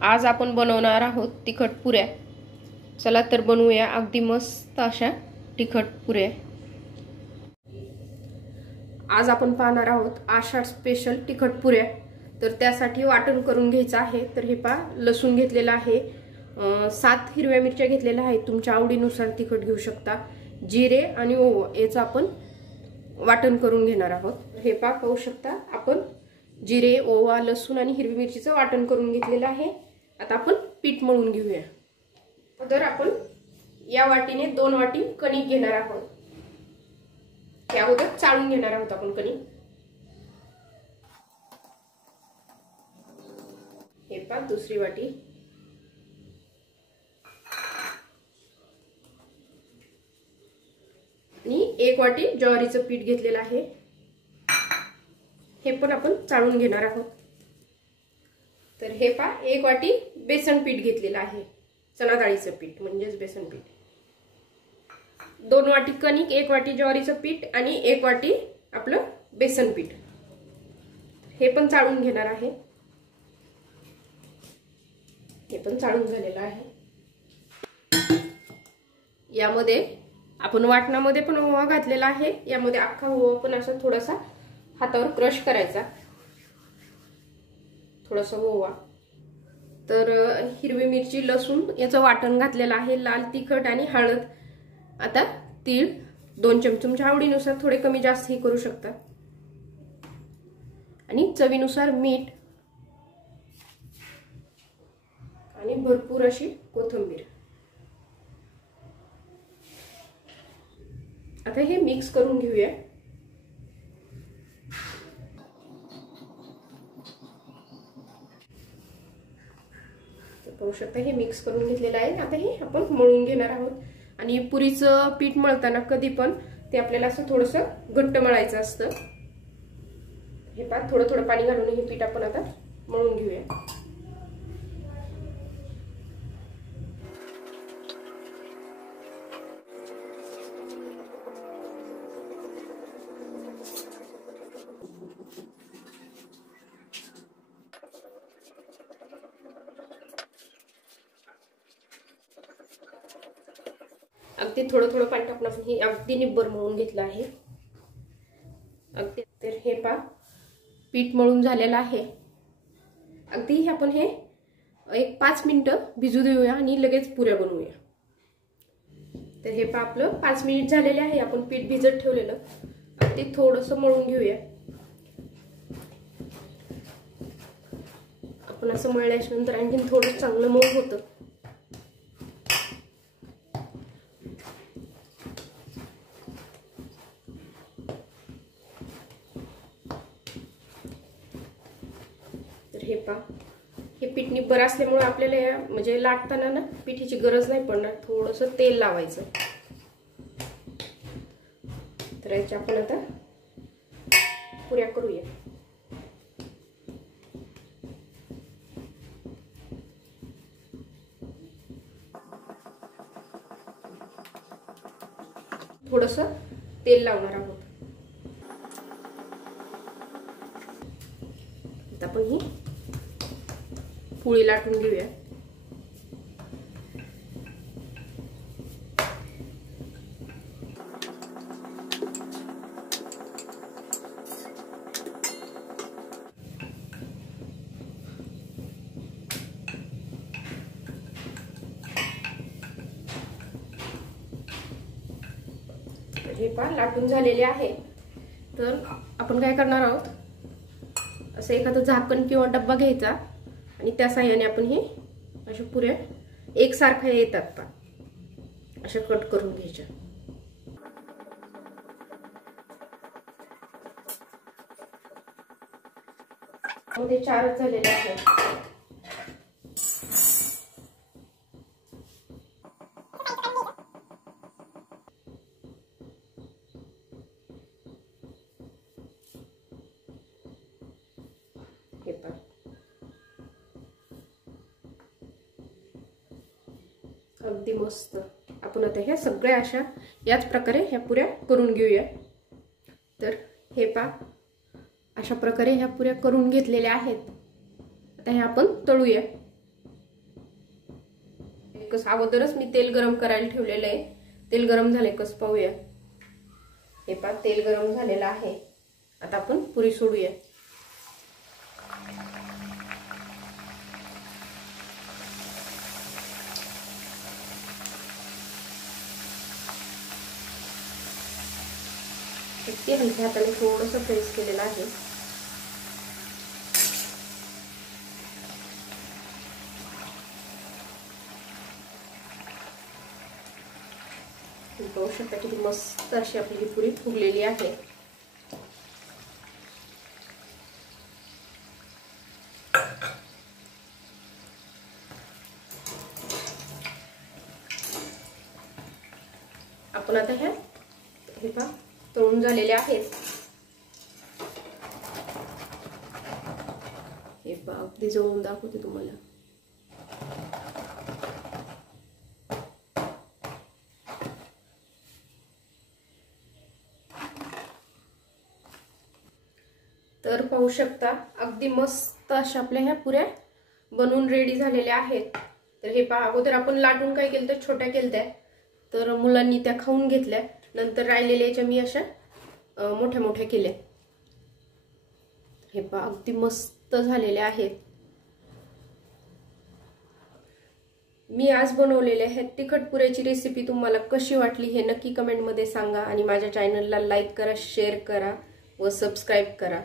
आज आपण बनवणार आहोत तिखट पुऱ्या। चला तर बनवूया अगदी मस्त अशा तिखट पुऱ्या। आज आपण पाहणार आहोत आषाढ स्पेशल तिखट पुऱ्या। तर त्यासाठी वाटण करून घ्यायचं आहे। तर हे पहा, लसूण घेतलेला आहे, 7 हिरव्या मिरच्या घेतलेल्या आहेत, तुमच्या आवडीनुसार तिखट घेऊ शकता। जिरे आणि ओवा याचं आपण वाटण करून घेणार आहोत। हे पहा, पाहू शकता आपण जिरे, ओवा, लसूण आणि हिरवी मिरचीचं वाटण करून घेतलेलं आहे। आता आपण पीठ मळून घेऊया। तर आपण या वाटीने 2 वाटी कणिक घेणार आहोत। त्या अगोदर चाळून घेणार आहोत आपण कणिक। हे पहा, दुसरी वाटी आणि 1 वाटी ज्वारीचं पीठ घेतलेलं आहे, हे पण आपण चाळून घेणार आहोत। तर हे पहा, 1 वाटी बेसन पीठ घेतलेलं आहे, चणा डाळीचं पीठ म्हणजेच बेसन पीठ। 2 वाटी कणिक, 1 वाटी ज्वारीचं पीठ आणि 1 वाटी आपलं बेसन पीठ, हे पण चाळून घेणार आहे। हे पण चाळून झालेलं आहे। यामध्ये आपण वाटणामध्ये पण ओवा घातलेला आहे, यामध्ये अख्खा ओवा पण असा थोडासा हातावर क्रश करायचा, थोडासा ओवा। तर हिरवी मिरची, लसूण याचं वाटण घातलेलं आहे, लाल तिखट आणि हळद। आता तीळ 2 चमचे, तुमच्या आवडीनुसार थोडे कमी जास्त ही करू शकता, आणि चवीनुसार मीठ आणि भरपूर अशी कोथिंबीर। आता हे मिक्स करून घेऊया। पाहू शकता, हे मिक्स करून घेतलेलं आहे। आता हे आपण मळून घेणार आहोत। आणि पुरीचं पीठ मळताना कधी पण ते आपल्याला असं थोडंसं घट्ट मळायचं असतं। हे पहा, थोडं थोडं पाणी घालून हे पीठ आपण आता मळून घेऊया। अगदी थोडं थोडं पाणी टाकून आपण हे अगदी निब्बर मळून घेतलं आहे अगदी। तर हे पहा, पीठ मळून झालेलं आहे अगदी। आपण हे एक 5 मिनिटं भिजू देऊया आणि लगेच पुऱ्या बनवूया। तर हे पहा, आपलं 5 मिनिट झालेले आहे। आपण पीठ भिजत ठेवलेलं अगदी थोडंसं मळून घेऊया। आपण असं मळल्याच्या नंतर आणखीन थोडं चांगलं मऊ होतं। हे पहा, हे पीठ निब्बर असल्यामुळे आपल्याला म्हणजे लाटताना ना पिठीची गरज नाही पडणार, थोडंसं तेल लावायचं। तर याच्या आपण आता पुऱ्या करूया। थोडंसं तेल लावणार आहोत। आता आपण ही पोळी लाटून घेऊया। हे पहा, लाटून झालेले आहे। तर आपण काय करणार आहोत, असं एखादं झाकण किंवा डब्बा घ्यायचा आणि त्या साह्याने आपण हे अशा पुऱ्या एकसारख्या येतात पहा, अशा कट करून घ्यायच्या। मध्ये 4च झालेले आहेत। हे पहा, अगदी मस्त। आपण आता ह्या सगळ्या अशा याच प्रकारे ह्या पुऱ्या करून घेऊया। तर हे पहा, अशा प्रकारे ह्या पुऱ्या करून घेतलेल्या आहेत। आता हे आपण तळूया। कस अगोदरच मी तेल गरम करायला ठेवलेलं आहे. तेल गरम झाले कस पाहूया. हे पहा तेल गरम झालेलं आहे. आता आपण पुरी सोडूया. ते हलक्या हाताने थोडंसं प्रेस केलेलं आहे. पाहू शकता किती मस्त अशी आपली पुरी फुगलेली आहे. आपण आता हे पहा तळून झालेले आहेत. हे पहा अगदी जवळून दाखवते तुम्हाला. तर पाहू शकता अगदी मस्त अशा आपल्या ह्या पुऱ्या बनवून रेडी झालेल्या आहेत. तर हे पहा अगोदर आपण लाटून काय केलं तर छोट्या केलत्या, तर मुलांनी त्या खाऊन घेतल्या. नंतर राहिलेल्याच्या मी अशा मोठ्या मोठ्या केल्या. हे पहा अगदी मस्त झालेले आहेत. मी आज बनवलेले आहेत तिखट पुऱ्याची रेसिपी तुम्हाला कशी वाटली हे नक्की कमेंट मध्ये सांगा आणि माझ्या चॅनलला लाईक करा, शेअर करा व सबस्क्राईब करा.